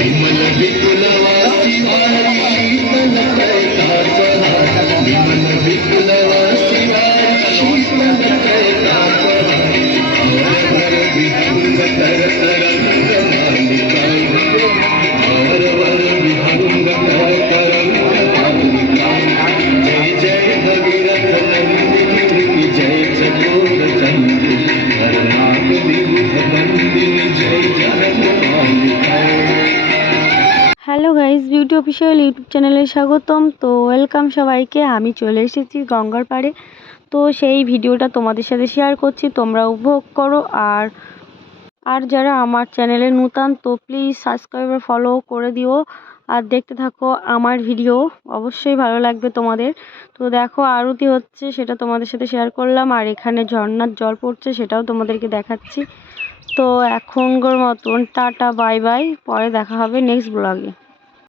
Amen. Hello guys beauty official YouTube চ্যানেলে স্বাগতম। তো ওয়েলকাম সবাইকে, আমি চলে এসেছি গঙ্গার পাড়ে। তো সেই ভিডিওটা তোমাদের সাথে শেয়ার করছি, তোমরা উপভোগ করো। আর আর যারা আমার চ্যানেলে নূতন, তো প্লিজ সাবস্ক্রাইব আর ফলো করে দিও। আর দেখতে থাকো আমার ভিডিও, অবশ্যই ভালো লাগবে তোমাদের। তো দেখো, আরতি হচ্ছে, সেটা তোমাদের সাথে শেয়ার করলাম। আর এখানে ঝর্ণার জল পড়ছে, সেটাও তোমাদেরকে দেখাচ্ছি। তো এখনকার মতন, টাটা বাই বাই পরে দেখা হবে নেক্সট ব্লগে